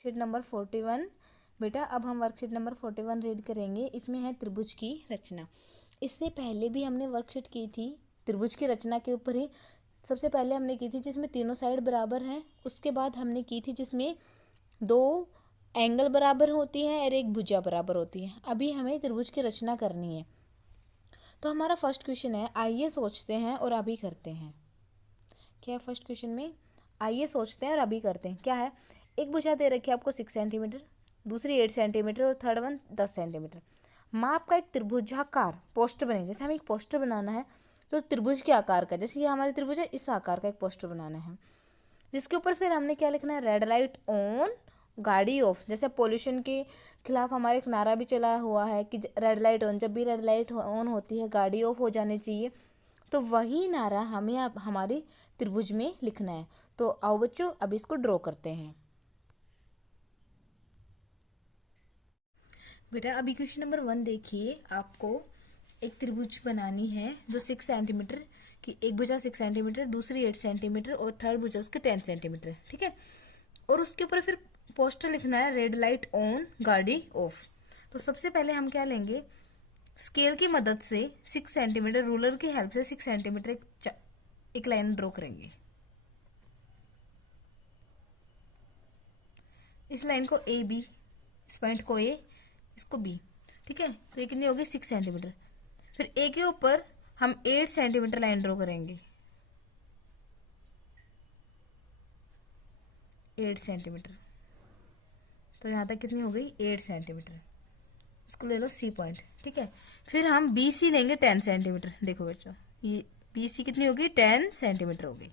Worksheet number 41। बेटा अब हम वर्कशीट नंबर 41 रीड करेंगे। इसमें है त्रिभुज की रचना। इससे पहले भी हमने वर्कशीट की थी त्रिभुज की रचना के ऊपर ही। सबसे पहले हमने की थी जिसमें तीनों साइड बराबर हैं। उसके बाद हमने की थी जिसमें दो एंगल बराबर होती हैं और एक भुजा बराबर होती है। अभी हमें त्रिभुज की रचना करनी है। तो हमारा फर्स्ट क्वेश्चन है, आइए सोचते हैं और अभी करते हैं। क्या है फर्स्ट क्वेश्चन में? आइए सोचते हैं और अभी करते हैं। क्या है? एक भुजा दे रखी है आपको 6 सेंटीमीटर, दूसरी 8 सेंटीमीटर और थर्ड वन 10 सेंटीमीटर। माप का एक त्रिभुजाकार पोस्टर बनेगा। जैसे हमें एक पोस्टर बनाना है तो त्रिभुज के आकार का, जैसे ये हमारी त्रिभुज है, इस आकार का एक पोस्टर बनाना है, जिसके ऊपर फिर हमने क्या लिखना है? रेड लाइट ऑन, गाड़ी ऑफ। जैसे पोल्यूशन के खिलाफ हमारे एक नारा भी चला हुआ है कि रेड लाइट ऑन, जब भी रेड लाइट ऑन होती है गाड़ी ऑफ हो जानी चाहिए। तो वही नारा हमें अब हमारी त्रिभुज में लिखना है। तो आओ बच्चों अब इसको ड्रॉ करते हैं। बेटा अभी क्वेश्चन नंबर 1 देखिए। आपको एक त्रिभुज बनानी है जो 6 सेंटीमीटर की, एक भुजा 6 सेंटीमीटर, दूसरी 8 सेंटीमीटर और थर्ड भुजा उसके 10 सेंटीमीटर, ठीक है। और उसके ऊपर फिर पोस्टर लिखना है रेड लाइट ऑन, गाड़ी ऑफ। तो सबसे पहले हम क्या लेंगे? स्केल की मदद से 6 सेंटीमीटर, रूलर की हेल्प से 6 सेंटीमीटर एक लाइन ड्रॉ करेंगे। इस लाइन को ए बी, इस पॉइंट को ए, इसको बी, ठीक है। तो ये कितनी होगी? 6 सेंटीमीटर। फिर ए के ऊपर हम 8 सेंटीमीटर लाइन ड्रॉ करेंगे। 8 सेंटीमीटर। तो यहाँ तक कितनी हो गई? 8 सेंटीमीटर। इसको ले लो सी पॉइंट, ठीक है। फिर हम बी सी लेंगे 10 सेंटीमीटर। देखो बच्चों, ये बी सी कितनी होगी? 10 सेंटीमीटर हो गई।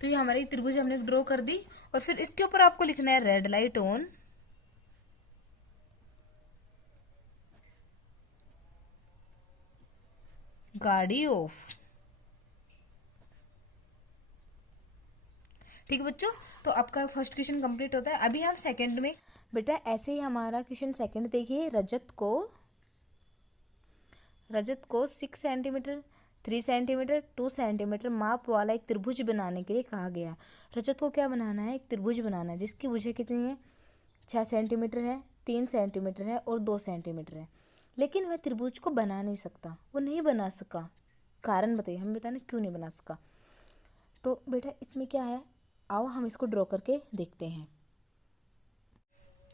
तो ये हमारी त्रिभुज हमने ड्रॉ कर दी। और फिर इसके ऊपर आपको लिखना है रेड लाइट ऑन, गाड़ी ऑफ, ठीक है बच्चों। तो आपका फर्स्ट क्वेश्चन कंप्लीट होता है। अभी हम सेकंड में, बेटा ऐसे ही हमारा क्वेश्चन सेकंड देखिए। रजत को 6 सेंटीमीटर, 3 सेंटीमीटर, 2 सेंटीमीटर माप वाला एक त्रिभुज बनाने के लिए कहा गया। रजत को क्या बनाना है? एक त्रिभुज बनाना है जिसकी भुजा कितनी है? 6 सेंटीमीटर है, 3 सेंटीमीटर है और 2 सेंटीमीटर है। लेकिन वह त्रिभुज को बना नहीं सकता, वो नहीं बना सका। कारण बताइए, हमें बताना क्यों नहीं बना सका। तो बेटा इसमें क्या है, आओ हम इसको ड्रॉ करके देखते हैं।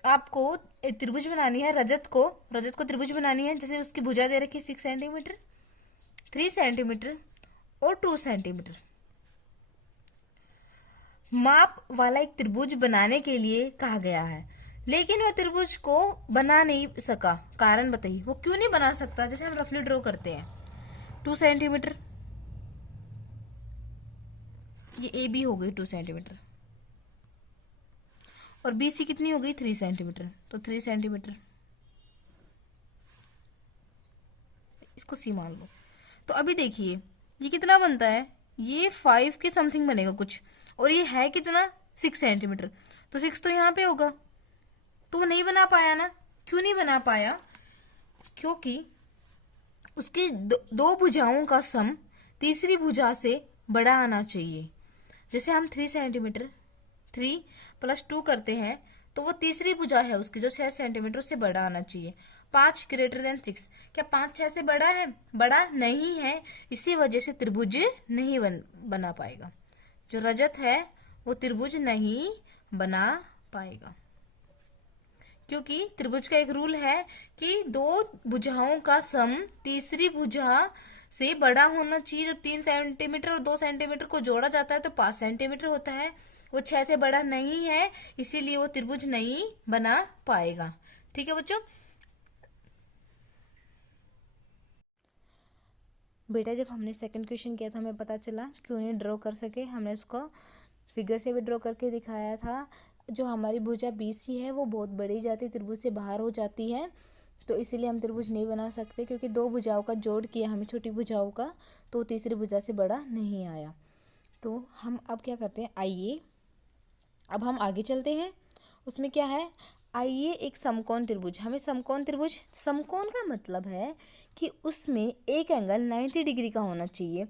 आपको एक त्रिभुज बनानी है। रजत को त्रिभुज बनानी है। जैसे उसकी भुजा दे रखी है 6 सेंटीमीटर, 3 सेंटीमीटर और 2 सेंटीमीटर। माप वाला एक त्रिभुज बनाने के लिए कहा गया है, लेकिन वह त्रिभुज को बना नहीं सका। कारण बताइए, वो क्यों नहीं बना सकता? जैसे हम रफली ड्रॉ करते हैं, 2 सेंटीमीटर, ये ए बी हो गई 2 सेंटीमीटर, और बी सी कितनी हो गई? 3 सेंटीमीटर। तो 3 सेंटीमीटर, इसको सी मान लो। तो अभी देखिए ये कितना बनता है? ये 5 के समथिंग बनेगा कुछ, और ये है कितना? 6 सेंटीमीटर। तो 6 तो यहाँ पे होगा। तो वो नहीं बना पाया ना। क्यों नहीं बना पाया? क्योंकि उसकी दो भुजाओं का सम तीसरी भुजा से बड़ा आना चाहिए। जैसे हम 3 सेंटीमीटर, 3 + 2 करते हैं तो वो तीसरी भुजा है उसकी जो 6 सेंटीमीटर, उससे बड़ा आना चाहिए। 5 > 6, क्या 5 6 से बड़ा है? बड़ा नहीं है। इसी वजह से त्रिभुज नहीं बना पाएगा। जो रजत है वो त्रिभुज नहीं बना पाएगा, क्योंकि त्रिभुज का एक रूल है कि दो भुजाओं का सम तीसरी भुजा से बड़ा होना चाहिए। जब 3 सेंटीमीटर और 2 सेंटीमीटर को जोड़ा जाता है तो 5 सेंटीमीटर होता है। वो 6 से बड़ा नहीं है, इसीलिए वो त्रिभुज नहीं बना पाएगा। ठीक है बच्चों। बेटा जब हमने सेकंड क्वेश्चन किया था हमें पता चला क्यों नहीं ड्रॉ कर सके। हमने उसको फिगर से भी ड्रॉ करके दिखाया था। जो हमारी भुजा BC है वो बहुत बड़ी जाती है, त्रिभुज से बाहर हो जाती है, तो इसीलिए हम त्रिभुज नहीं बना सकते। क्योंकि दो भुजाओं का जोड़ किया हमें छोटी भुजाओं का, तो तीसरी भुजा से बड़ा नहीं आया। तो हम अब क्या करते हैं, आइए अब हम आगे चलते हैं। उसमें क्या है, आइए एक समकोण त्रिभुज, हमें समकोण त्रिभुज, समकोण का मतलब है कि उसमें एक एंगल 90 डिग्री का होना चाहिए।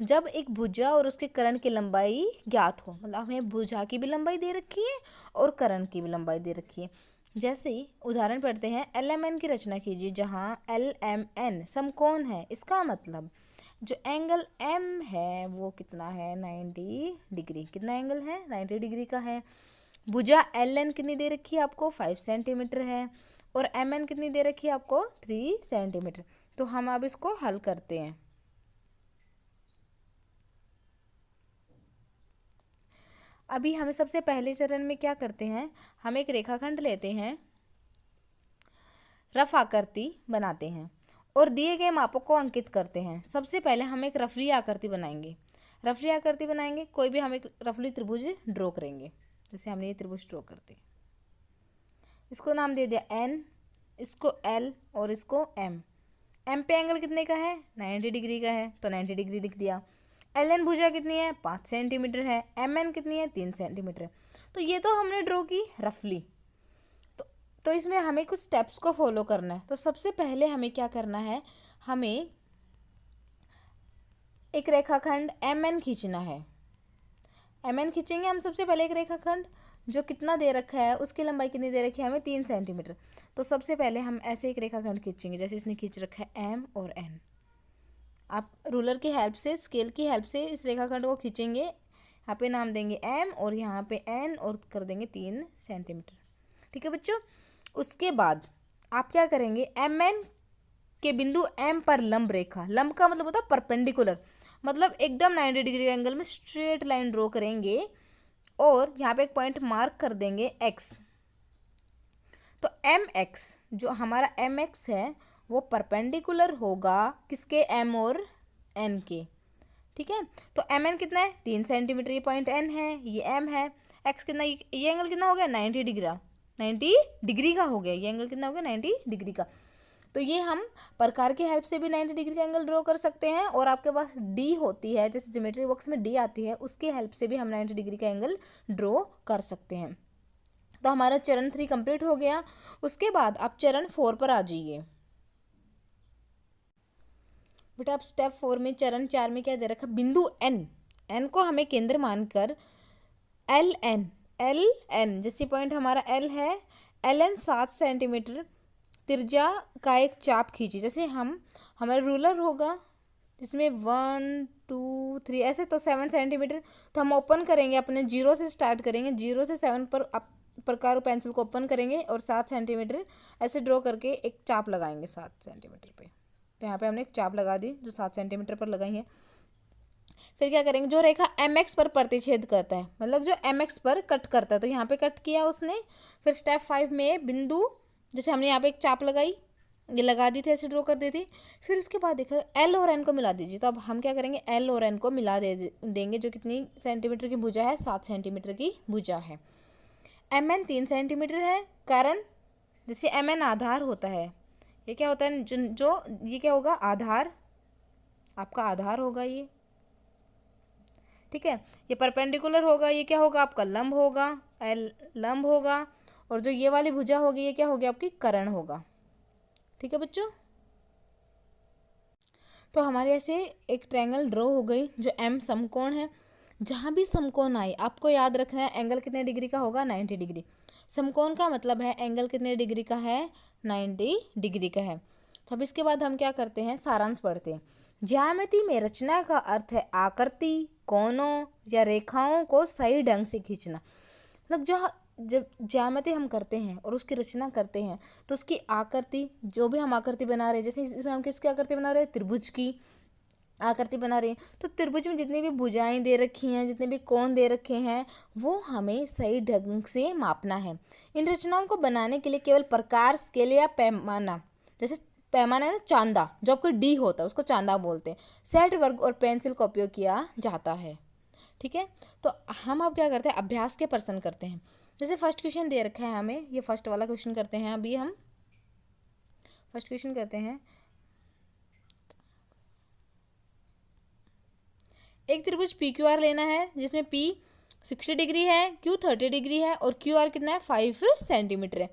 जब एक भुजा और उसके कर्ण की लंबाई ज्ञात हो, मतलब हमें भुजा की भी लंबाई दे रखी है और कर्ण की भी लंबाई दे रखी है। जैसे उदाहरण पढ़ते हैं, LMN की रचना कीजिए जहाँ LMN समकोण है। इसका मतलब जो एंगल M है वो कितना है, 90 डिग्री। कितना एंगल है, 90 डिग्री का है। भुजा LN कितनी दे रखी है आपको, 5 सेंटीमीटर है। और MN कितनी दे रखी है आपको, 3 सेंटीमीटर। तो हम अब इसको हल करते हैं। अभी हमें सबसे पहले चरण में क्या करते हैं, हम एक रेखाखंड लेते हैं, रफ आकृति बनाते हैं और दिए गए मापों को अंकित करते हैं। सबसे पहले हम एक रफली आकृति बनाएंगे। रफली आकृति बनाएंगे, कोई भी हम एक रफली त्रिभुज ड्रॉ करेंगे। जैसे हमने ये त्रिभुज ड्रॉ करते, इसको नाम दे दिया N, इसको L और इसको M। M पे एंगल कितने का है, 90 डिग्री का है, तो 90 डिग्री लिख दिया। LN भुजा कितनी है, 5 सेंटीमीटर है। MN कितनी है, 3 सेंटीमीटर है। तो ये तो हमने ड्रॉ की रफली। तो इसमें हमें कुछ स्टेप्स को फॉलो करना है। तो सबसे पहले हमें क्या करना है, हमें एक रेखाखंड MN खींचना है। MN खींचेंगे हम सबसे पहले एक रेखाखंड, जो कितना दे रखा है, उसकी लंबाई कितनी दे रखी है हमें, 3 सेंटीमीटर। तो सबसे पहले हम ऐसे एक रेखाखंड खींचेंगे, जैसे इसने खींच रखा है M और N। आप रूलर की हेल्प से, स्केल की हेल्प से इस रेखाखंड को खींचेंगे। यहाँ पे नाम देंगे M और यहाँ पे N और कर देंगे 3 सेंटीमीटर। ठीक है बच्चों। उसके बाद आप क्या करेंगे, MN के बिंदु M पर लंब रेखा, लंब का मतलब होता है परपेंडिकुलर, मतलब एकदम 90 डिग्री एंगल में स्ट्रेट लाइन ड्रॉ करेंगे और यहाँ पे एक पॉइंट मार्क कर देंगे X। तो MX, जो हमारा MX है वो परपेंडिकुलर होगा किसके, M और N के। ठीक है। तो MN कितना है, 3 सेंटीमीटर, ये पॉइंट N है, ये M है। X कितना, ये एंगल कितना हो गया, 90 डिग्री, 90 डिग्री का हो गया। ये एंगल कितना हो गया, 90 डिग्री का। तो ये हम प्रकार की हेल्प से भी 90 डिग्री का एंगल ड्रॉ कर सकते हैं, और आपके पास D होती है, जैसे ज्योमेट्री बॉक्स में D आती है, उसकी हेल्प से भी हम 90 डिग्री का एंगल ड्रॉ कर सकते हैं। तो हमारा चरण 3 कंप्लीट हो गया। उसके बाद आप चरण 4 पर आ जाइए। बेटा आप स्टेप 4 में, चरण 4 में क्या दे रखा, बिंदु N को हमें केंद्र मानकर LN जैसे पॉइंट हमारा L है, LN 7 सेंटीमीटर त्रिज्या का एक चाप खींची। जैसे हमारा रूलर होगा जिसमें 1 2 3 ऐसे, तो 7 सेंटीमीटर। तो हम ओपन करेंगे, अपने 0 से स्टार्ट करेंगे, 0 से 7 पर प्रकार पेंसिल को ओपन करेंगे और 7 सेंटीमीटर ऐसे ड्रॉ करके एक चाप लगाएंगे 7 सेंटीमीटर पे। तो यहाँ पे हमने एक चाप लगा दी जो 7 सेंटीमीटर पर लगाई है। फिर क्या करेंगे, जो रेखा MX पर प्रतिच्छेद करता है, मतलब जो MX पर कट करता है, तो यहाँ पे कट किया उसने। फिर स्टेप 5 में बिंदु, जैसे हमने यहाँ पे एक चाप लगाई, ये लगा दी थी, ऐसे ड्रॉ कर दी थी। फिर उसके बाद देखा L और N को मिला दीजिए। तो अब हम क्या करेंगे, L और N को मिला देंगे, जो कितनी सेंटीमीटर की भुजा है, 7 सेंटीमीटर की भुजा है। MN 3 सेंटीमीटर है, कारण जैसे MN आधार होता है, ये क्या होता है, जो ये क्या होगा, आधार, आपका आधार होगा ये। ठीक है। ये परपेंडिकुलर होगा, ये क्या होगा, आपका लंब होगा, L लंब होगा। और जो ये वाली भुजा होगी, ये क्या होगी, आपकी कर्ण होगा। ठीक है बच्चों। तो हमारे ऐसे एक ट्रायंगल ड्रॉ हो गई जो M समकोण है। जहाँ भी समकोण आए आपको याद रखना है एंगल कितने डिग्री का होगा, 90 डिग्री। समकोण का मतलब है एंगल कितने डिग्री का है, 90 डिग्री का है। तो अब इसके बाद हम क्या करते हैं, सारांश पढ़ते हैं। ज्यामिति में रचना का अर्थ है आकृति, कोणों या रेखाओं को सही ढंग से खींचना। मतलब जब ज्यामिति हम करते हैं और उसकी रचना करते हैं, तो उसकी आकृति, जो भी हम आकृति बना रहे हैं, जैसे इसमें हम किसकी आकृति बना रहे हैं, त्रिभुज की आकृति बना रहे हैं। तो त्रिभुज में जितनी भी भुजाएं दे रखी हैं, जितने भी कोण दे रखे हैं, वो हमें सही ढंग से मापना है। इन रचनाओं को बनाने के लिए केवल प्रकार, स्केल या पैमाना, जैसे पैमाना है ना, चांदा, जो आपको D होता है उसको चांदा बोलते हैं, सेट, वर्ग और पेंसिल का उपयोग किया जाता है। ठीक है। तो हम अब क्या करते हैं, अभ्यास के प्रश्न करते हैं। जैसे फर्स्ट क्वेश्चन दे रखा है हमें, ये फर्स्ट वाला क्वेश्चन करते हैं। अभी हम फर्स्ट क्वेश्चन करते हैं। एक त्रिभुज PQR लेना है जिसमें P 60 डिग्री है, Q 30 डिग्री है और QR कितना है, 5 सेंटीमीटर है।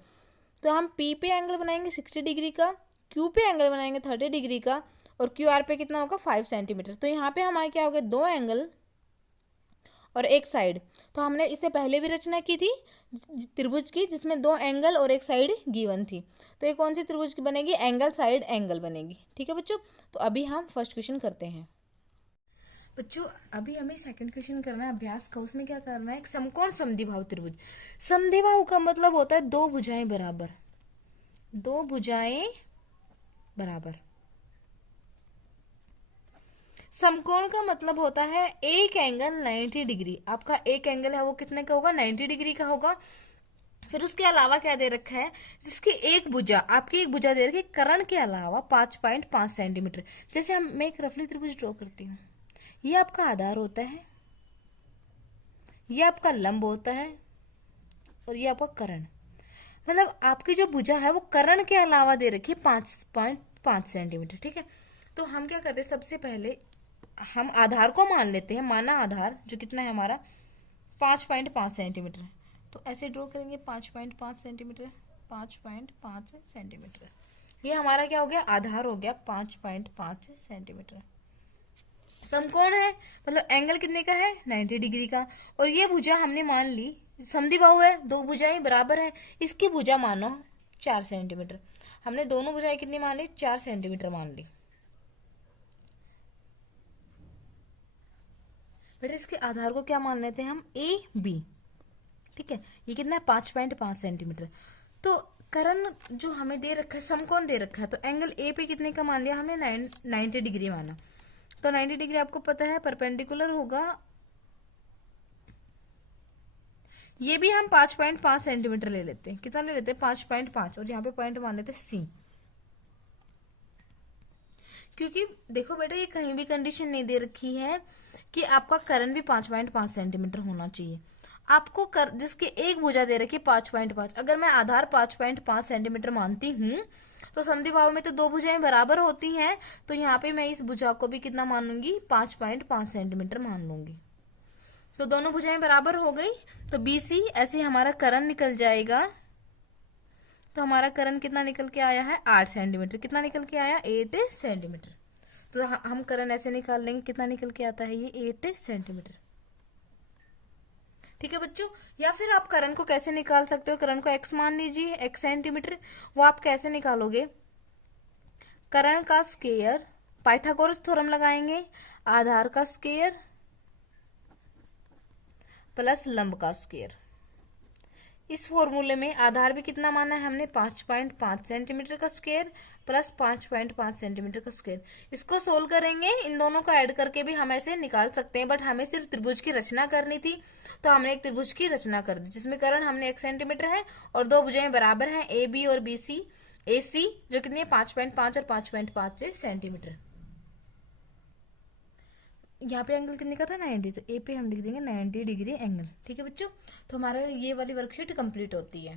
तो हम P पे एंगल बनाएंगे 60 डिग्री का, Q पे एंगल बनाएंगे 30 डिग्री का और क्यू आर पे कितना होगा 5 सेंटीमीटर। तो यहाँ पे हमारे क्या हो गए, 2 एंगल और एक साइड। तो हमने इससे पहले भी रचना की थी त्रिभुज की, जिसमें 2 एंगल और एक साइड गिवन थी। तो ये कौन सी त्रिभुज की बनेगी, एंगल साइड एंगल बनेगी। ठीक है बच्चों, तो अभी हम फर्स्ट क्वेश्चन करते हैं। बच्चों अभी हमें सेकंड क्वेश्चन करना है अभ्यास का। उसमें क्या करना है, एक समकोण समद्विबाहु त्रिभुज। समद्विबाहु का मतलब होता है 2 भुजाएं बराबर, 2 भुजाएं बराबर। समकोण का मतलब होता है एक एंगल 90 डिग्री। आपका एक एंगल है वो कितने का होगा, 90 डिग्री का होगा। फिर उसके अलावा क्या दे रखा है, जिसकी एक भुजा, आपकी एक भुजा दे रखी है कर्ण के अलावा 5.5 सेंटीमीटर। जैसे मैं एक रफली त्रिभुज ड्रॉ करती हूँ, ये आपका आधार होता है, ये आपका लंब होता है और ये आपका कर्ण। मतलब आपकी जो भुजा है वो कर्ण के अलावा दे रखी है 5.5 सेंटीमीटर। ठीक है, तो हम क्या करते हैं, सबसे पहले हम आधार को मान लेते हैं। माना आधार जो कितना है हमारा 5.5 सेंटीमीटर। तो ऐसे ड्रॉ करेंगे 5.5 सेंटीमीटर, 5.5 सेंटीमीटर। ये हमारा क्या हो गया, आधार हो गया 5.5 सेंटीमीटर। समकोण है मतलब एंगल कितने का है, 90 डिग्री का। और ये भुजा हमने मान ली समद्विबाहु है, 2 भुजाएं बराबर है, इसकी भुजा मानो 4 सेंटीमीटर। हमने दोनों भुजाएं कितनी मान ली, 4 सेंटीमीटर मान ली। बेटा इसके आधार को क्या मान लेते हैं हम, ए बी। ठीक है, ये कितना है 5.5 सेंटीमीटर। तो कर्ण जो हमें दे रखा है, समकोण दे रखा है, तो एंगल ए पे कितने का मान लिया हमने, 90 डिग्री माना। तो 90 डिग्री आपको पता है परपेंडिकुलर होगा, ये भी हम 5.5 सेंटीमीटर ले लेते हैं। कितना ले लेते हैं, 5.5, और यहाँ पे पॉइंट मान लेते हैं सी। क्योंकि देखो बेटा ये कहीं भी कंडीशन नहीं दे रखी है कि आपका कर्ण भी 5.5 सेंटीमीटर होना चाहिए। आपको जिसकी एक भुजा दे रखी है 5.5, अगर मैं आधार 5.5 सेंटीमीटर मानती हूँ तो समद्विबाहु में तो 2 भुजाएं बराबर होती हैं। तो यहाँ पे मैं इस भुजा को भी कितना मान लूंगी, 5.5 सेंटीमीटर मान लूंगी। तो दोनों भुजाएं बराबर हो गई। तो BC ऐसे हमारा कर्ण निकल जाएगा। तो हमारा कर्ण कितना निकल के आया है, 8 सेंटीमीटर। कितना निकल के आया, 8 सेंटीमीटर। तो हम कर्ण ऐसे निकाल लेंगे, कितना निकल के आता है, ये 8 सेंटीमीटर। ठीक है बच्चों, या फिर आप कर्ण को कैसे निकाल सकते हो, कर्ण को x मान लीजिए, x सेंटीमीटर। वो आप कैसे निकालोगे, कर्ण का स्क्वायर, पाइथागोरस थ्योरम लगाएंगे, आधार का स्क्वायर प्लस लंब का स्क्वायर। इस फॉर्मूले में आधार भी कितना माना है हमने, 5.5 सेंटीमीटर का स्क्वायर प्लस 5.5 सेंटीमीटर का स्क्वायर। इसको सोल्व करेंगे, इन दोनों को ऐड करके भी हम ऐसे निकाल सकते हैं, बट हमें सिर्फ त्रिभुज की रचना करनी थी। तो हमने एक त्रिभुज की रचना कर दी जिसमें कर्ण हमने 1 सेंटीमीटर है और 2 भुजाएं बराबर हैं, ए बी और BC। AC जो कितनी है 5.5 और 5.5 सेंटीमीटर। यहाँ पे एंगल कितने का था, 90। तो ए पे हम लिख देंगे 90 डिग्री एंगल। ठीक है बच्चों, तो हमारा ये वाली वर्कशीट कंप्लीट होती है।